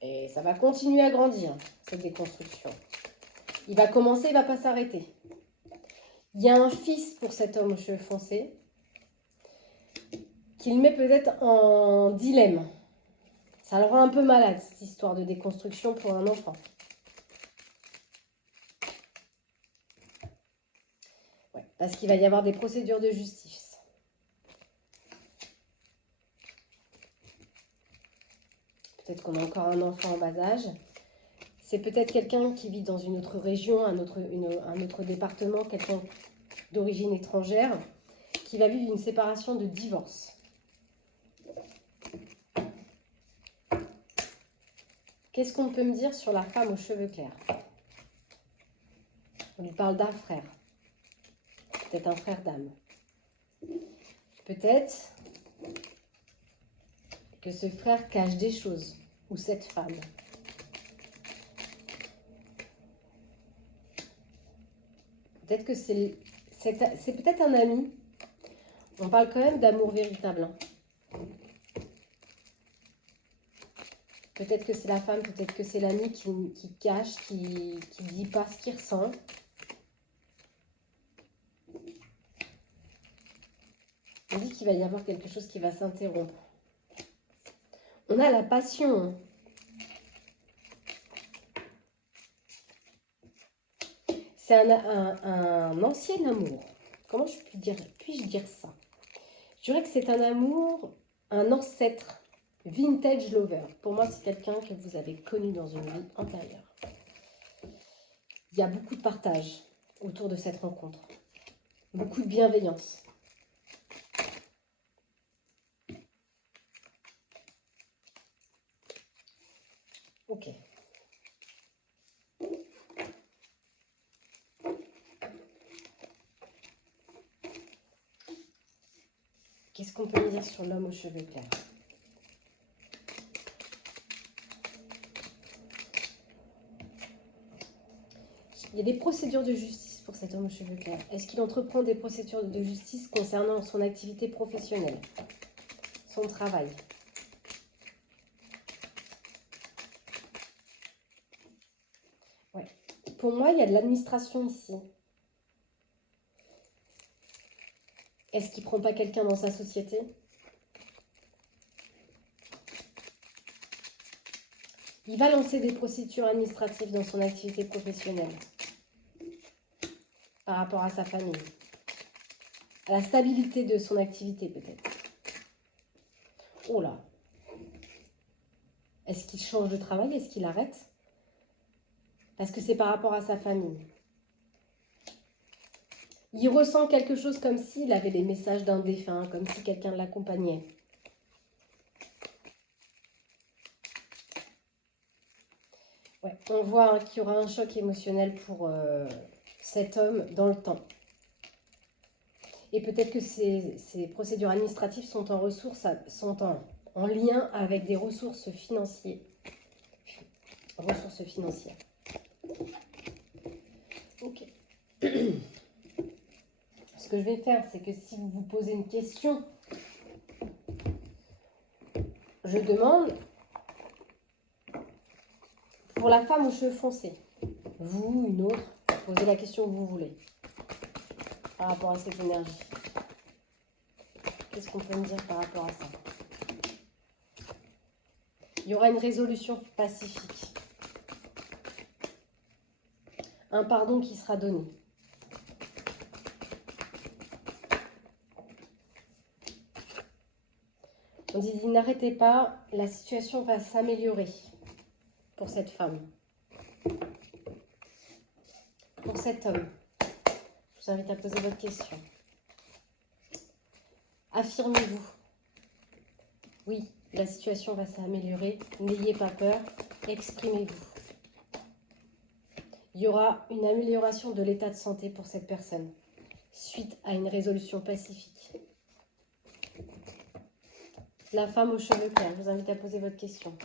Et ça va continuer à grandir, cette déconstruction. Il va commencer, il ne va pas s'arrêter. Il y a un fils pour cet homme aux cheveux foncés qu'il met peut-être en dilemme. Ça le rend un peu malade, cette histoire de déconstruction pour un enfant. Ouais, parce qu'il va y avoir des procédures de justice. Peut-être qu'on a encore un enfant en bas âge. C'est peut-être quelqu'un qui vit dans une autre région, un autre département, quelqu'un d'origine étrangère, qui va vivre une séparation de divorce. Qu'est-ce qu'on peut me dire sur la femme aux cheveux clairs? On lui parle d'un frère. Peut-être un frère d'âme. Peut-être que ce frère cache des choses, ou cette femme. Peut-être que c'est peut-être un ami. On parle quand même d'amour véritable. Peut-être que c'est la femme, peut-être que c'est l'ami qui cache, qui ne dit pas ce qu'il ressent. On dit qu'il va y avoir quelque chose qui va s'interrompre. On a la passion. C'est un ancien amour. Comment puis-je dire ça? Je dirais que c'est un amour, un ancêtre, vintage lover. Pour moi, c'est quelqu'un que vous avez connu dans une vie antérieure. Il y a beaucoup de partage autour de cette rencontre. Beaucoup de bienveillance. Ok. Qu'est-ce qu'on peut me dire sur l'homme aux cheveux clairs? Il y a des procédures de justice pour cet homme aux cheveux clairs. Est-ce qu'il entreprend des procédures de justice concernant son activité professionnelle, son travail? Ouais. Pour moi, il y a de l'administration ici. Est-ce qu'il ne prend pas quelqu'un dans sa société? Il va lancer des procédures administratives dans son activité professionnelle par rapport à sa famille, à la stabilité de son activité peut-être. Oh là! Est-ce qu'il change de travail? Est-ce qu'il arrête? Parce que c'est par rapport à sa famille. Il ressent quelque chose comme s'il avait des messages d'un défunt, comme si quelqu'un l'accompagnait. Ouais, on voit qu'il y aura un choc émotionnel pour cet homme dans le temps. Et peut-être que ces procédures administratives sont en ressources, en lien avec des ressources financières. Ressources financières. Ok. Ce que je vais faire, c'est que si vous vous posez une question, je demande pour la femme aux cheveux foncés. Vous, une autre, posez la question que vous voulez par rapport à cette énergie. Qu'est-ce qu'on peut me dire par rapport à ça? Il y aura une résolution pacifique. Un pardon qui sera donné. On dit, n'arrêtez pas, la situation va s'améliorer pour cette femme. Pour cet homme, je vous invite à poser votre question. Affirmez-vous. Oui, la situation va s'améliorer. N'ayez pas peur. Exprimez-vous. Il y aura une amélioration de l'état de santé pour cette personne suite à une résolution pacifique. La femme aux cheveux clairs, je vous invite à poser votre question.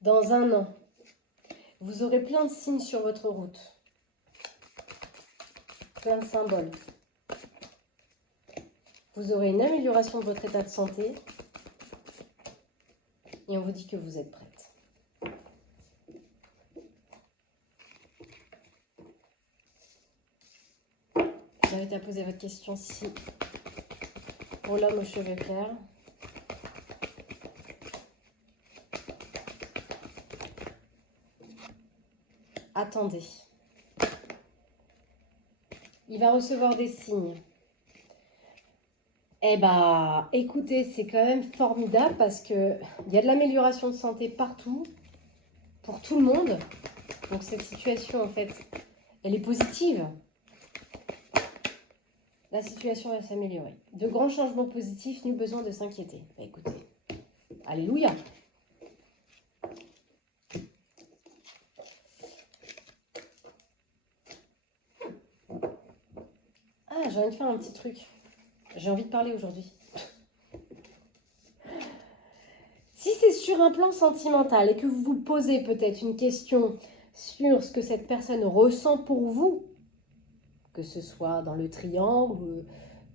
Dans un an, vous aurez plein de signes sur votre route. Plein de symboles. Vous aurez une amélioration de votre état de santé. Et on vous dit que vous êtes prête. Je vous invite à poser votre question si pour l'homme aux cheveux clairs. Attendez. Il va recevoir des signes. Eh bien, écoutez, c'est quand même formidable parce qu'il y a de l'amélioration de santé partout, pour tout le monde. Donc cette situation, en fait, elle est positive. La situation va s'améliorer. De grands changements positifs, nul besoin de s'inquiéter. Bah, écoutez, alléluia. Ah, j'ai envie de faire un petit truc. J'ai envie de parler aujourd'hui. Si c'est sur un plan sentimental et que vous vous posez peut-être une question sur ce que cette personne ressent pour vous, que ce soit dans le triangle,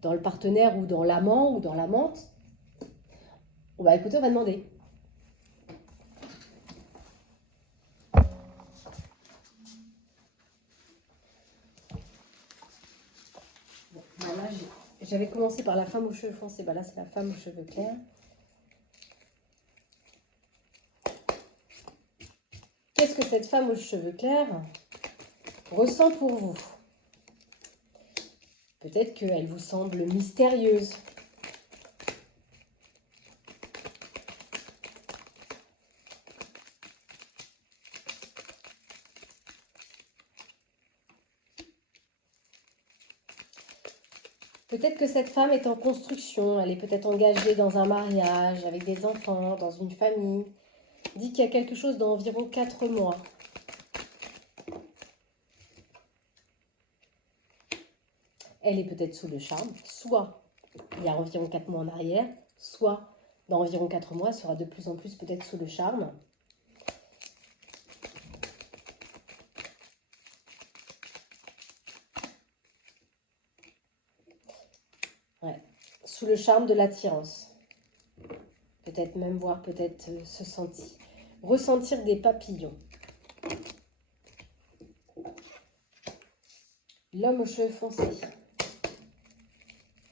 dans le partenaire ou dans l'amant ou dans l'amante, bah écoutez, on va demander. Bon, bah là, j'avais commencé par la femme aux cheveux foncés, bah là c'est la femme aux cheveux clairs. Qu'est-ce que cette femme aux cheveux clairs ressent pour vous? Peut-être qu'elle vous semble mystérieuse. Peut-être que cette femme est en construction, elle est peut-être engagée dans un mariage, avec des enfants, dans une famille. Dit qu'il y a quelque chose d'environ 4 mois. Elle est peut-être sous le charme, soit il y a environ 4 mois en arrière, soit dans environ 4 mois, elle sera de plus en plus peut-être sous le charme. Ouais. Sous le charme de l'attirance. Peut-être même voir, peut-être ressentir des papillons. L'homme aux cheveux foncés.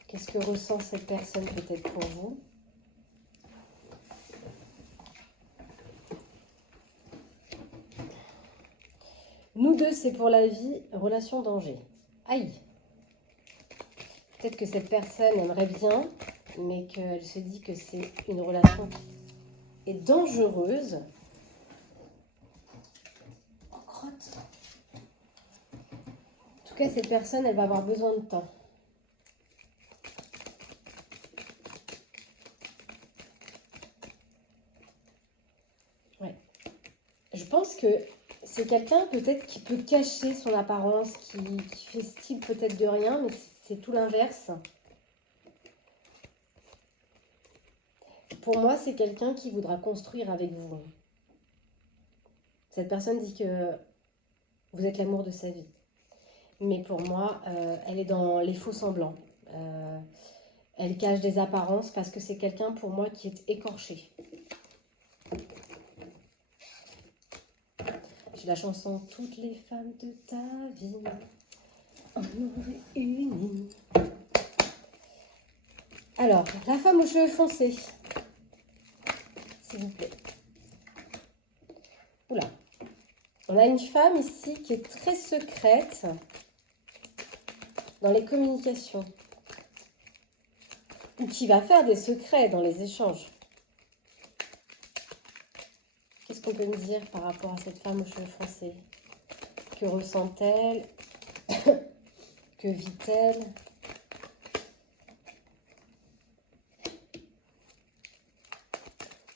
Qu'est-ce que ressent cette personne peut-être pour vous? Nous deux, c'est pour la vie, relation danger. Aïe! Peut-être que cette personne aimerait bien, mais qu'elle se dit que c'est une relation qui est dangereuse. Oh, crotte! En tout cas, cette personne, elle va avoir besoin de temps. que c'est quelqu'un peut-être qui peut cacher son apparence, qui fait style peut-être de rien, mais c'est tout l'inverse. Pour moi, c'est quelqu'un qui voudra construire avec vous. Cette personne dit que vous êtes l'amour de sa vie. Mais pour moi, elle est dans les faux semblants. Elle cache des apparences parce que c'est quelqu'un pour moi qui est écorché. J'ai la chanson « Toutes les femmes de ta vie en ont réuni ». Alors, la femme aux cheveux foncés, s'il vous plaît. Oula. On a une femme ici qui est très secrète dans les communications. Ou qui va faire des secrets dans les échanges. Qu'est-ce qu'on peut me dire par rapport à cette femme aux cheveux foncés? Que ressent-elle? Que vit-elle?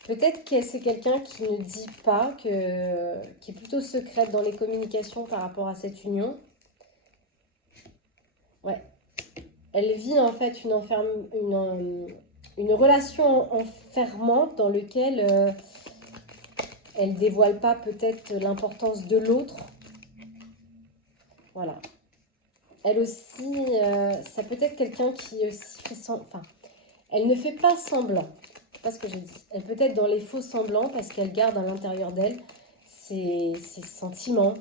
Peut-être que c'est quelqu'un qui ne dit pas, qui est plutôt secrète dans les communications par rapport à cette union. Ouais. Elle vit en fait une relation enfermante dans laquelle elle ne dévoile pas peut-être l'importance de l'autre. Voilà. Elle aussi, ça peut être quelqu'un qui aussi fait semblant. Enfin, elle ne fait pas semblant. C'est pas ce que j'ai dit. Elle peut être dans les faux semblants parce qu'elle garde à l'intérieur d'elle ses sentiments.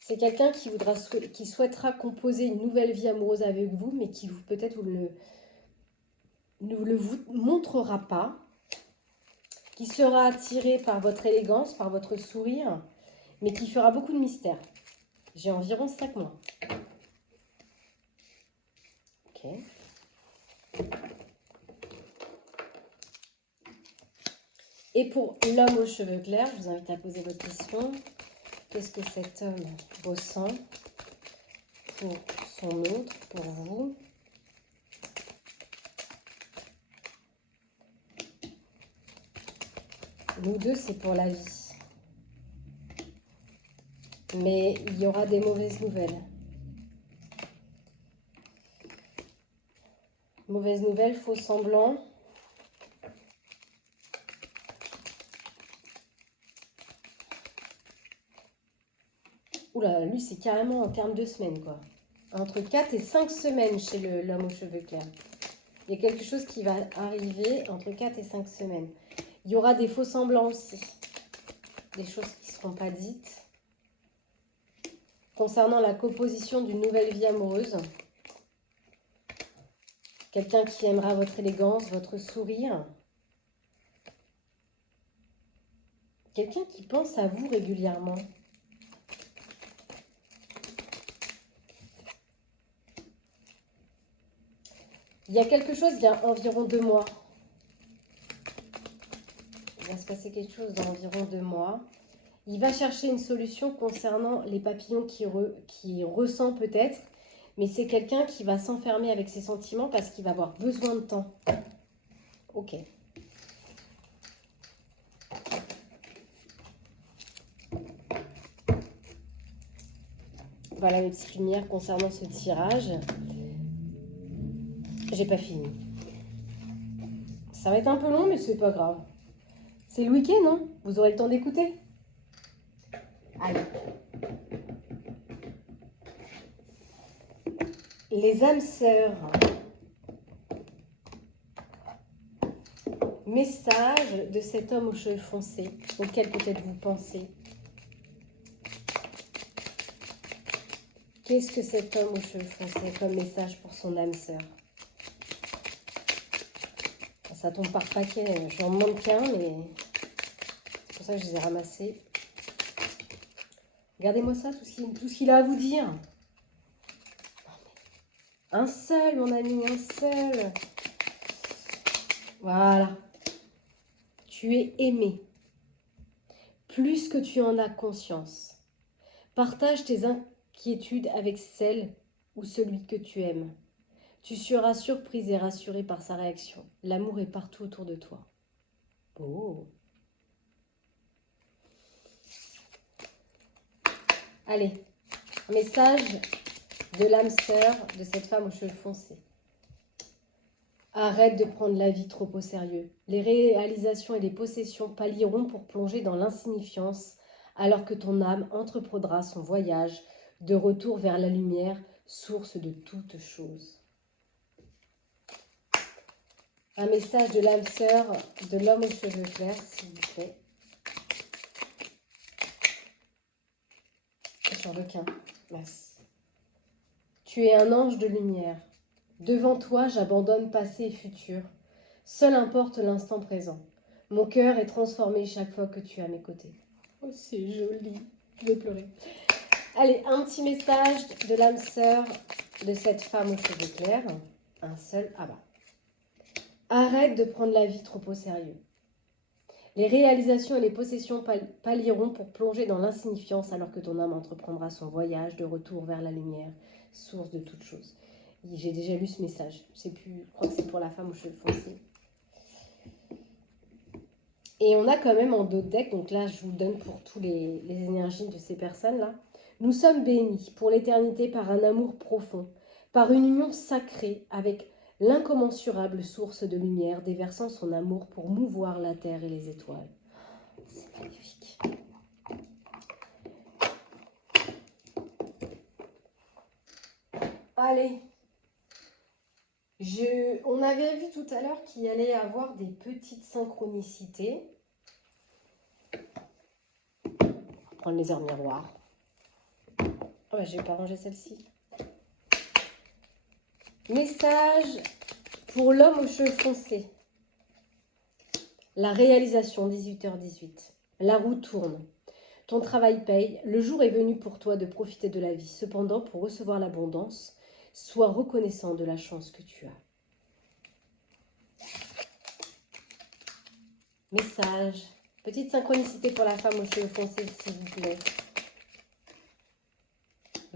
C'est quelqu'un qui souhaitera composer une nouvelle vie amoureuse avec vous, mais qui peut-être ne vous le montrera pas, qui sera attiré par votre élégance, par votre sourire, mais qui fera beaucoup de mystère. J'ai environ 5 mois. Ok. Et pour l'homme aux cheveux clairs, je vous invite à poser votre question. Qu'est-ce que cet homme ressent pour son autre, pour vous? Nous deux, c'est pour la vie. Mais il y aura des mauvaises nouvelles. Mauvaises nouvelles, faux semblants. Oula, lui, c'est carrément en termes de semaines, quoi. Entre 4 et 5 semaines chez l'homme aux cheveux clairs. Il y a quelque chose qui va arriver entre 4 et 5 semaines. Il y aura des faux semblants aussi. Des choses qui ne seront pas dites. Concernant la composition d'une nouvelle vie amoureuse. Quelqu'un qui aimera votre élégance, votre sourire. Quelqu'un qui pense à vous régulièrement. Il y a quelque chose, il y a environ 2 mois. Il va se passer quelque chose dans environ 2 mois. Il va chercher une solution concernant les papillons qu'il ressent peut-être. Mais c'est quelqu'un qui va s'enfermer avec ses sentiments parce qu'il va avoir besoin de temps. Ok. Voilà mes petites lumières concernant ce tirage. J'ai pas fini. Ça va être un peu long, mais c'est pas grave. C'est le week-end, non? Vous aurez le temps d'écouter. Allez. Les âmes sœurs. Message de cet homme aux cheveux foncés, auquel peut-être vous pensez. Qu'est-ce que cet homme aux cheveux foncés comme message pour son âme sœur? Ça tombe par paquet, j'en manque qu'un, mais c'est pour ça que je les ai ramassés. Regardez-moi ça, tout ce qu'il a à vous dire. Un seul, mon ami, un seul. Voilà. Tu es aimé. Plus que tu en as conscience. Partage tes inquiétudes avec celle ou celui que tu aimes. Tu seras surprise et rassurée par sa réaction. L'amour est partout autour de toi. Oh. Allez, message de l'âme sœur de cette femme aux cheveux foncés. Arrête de prendre la vie trop au sérieux. Les réalisations et les possessions pâliront pour plonger dans l'insignifiance, alors que ton âme entreprendra son voyage de retour vers la lumière, source de toutes choses. Un message de l'âme sœur de l'homme aux cheveux clairs, s'il vous plaît. Sur le quin. Merci. Tu es un ange de lumière. Devant toi, j'abandonne passé et futur. Seul importe l'instant présent. Mon cœur est transformé chaque fois que tu es à mes côtés. Oh, c'est joli. Je vais pleurer. Allez, un petit message de l'âme sœur de cette femme aux cheveux clairs. Un seul. Ah bah. Arrête de prendre la vie trop au sérieux. Les réalisations et les possessions pâliront pour plonger dans l'insignifiance alors que ton âme entreprendra son voyage de retour vers la lumière, source de toutes choses. J'ai déjà lu ce message. Je sais plus, je crois que c'est pour la femme aux cheveux foncés. Et on a quand même en d'autres decks, donc là je vous donne pour tous les énergies de ces personnes-là. Nous sommes bénis pour l'éternité par un amour profond, par une union sacrée avec l'incommensurable source de lumière déversant son amour pour mouvoir la terre et les étoiles. C'est magnifique. Allez. On avait vu tout à l'heure qu'il y allait avoir des petites synchronicités. On va prendre les heures miroirs. Oh bah, je vais pas ranger celle-ci. Message pour l'homme aux cheveux foncés. La réalisation, 18h18. La roue tourne. Ton travail paye. Le jour est venu pour toi de profiter de la vie. Cependant, pour recevoir l'abondance, sois reconnaissant de la chance que tu as. Message. Petite synchronicité pour la femme aux cheveux foncés, s'il vous plaît.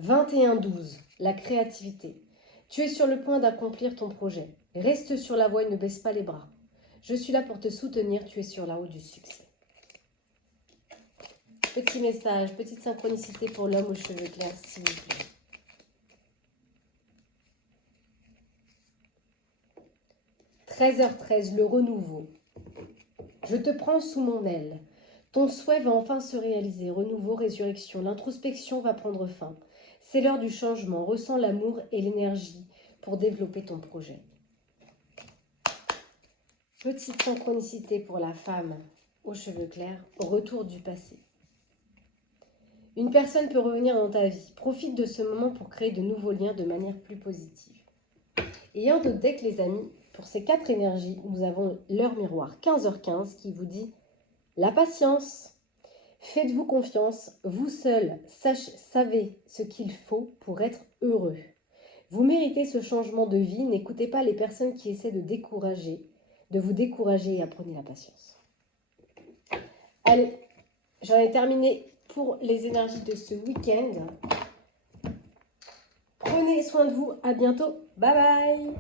21-12. La créativité. Tu es sur le point d'accomplir ton projet. Reste sur la voie et ne baisse pas les bras. Je suis là pour te soutenir. Tu es sur la route du succès. Petit message, petite synchronicité pour l'homme aux cheveux clairs, s'il vous plaît. 13h13, le renouveau. Je te prends sous mon aile. Ton souhait va enfin se réaliser. Renouveau, résurrection. L'introspection va prendre fin. C'est l'heure du changement. Ressens l'amour et l'énergie pour développer ton projet. Petite synchronicité pour la femme aux cheveux clairs. Retour du passé. Une personne peut revenir dans ta vie. Profite de ce moment pour créer de nouveaux liens de manière plus positive. Et un autre deck, les amis, pour ces 4 énergies, nous avons l'heure miroir 15h15 qui vous dit la patience. Faites-vous confiance, vous seul savez ce qu'il faut pour être heureux. Vous méritez ce changement de vie, n'écoutez pas les personnes qui essaient de vous décourager et apprenez la patience. Allez, j'en ai terminé pour les énergies de ce week-end. Prenez soin de vous, à bientôt, bye bye.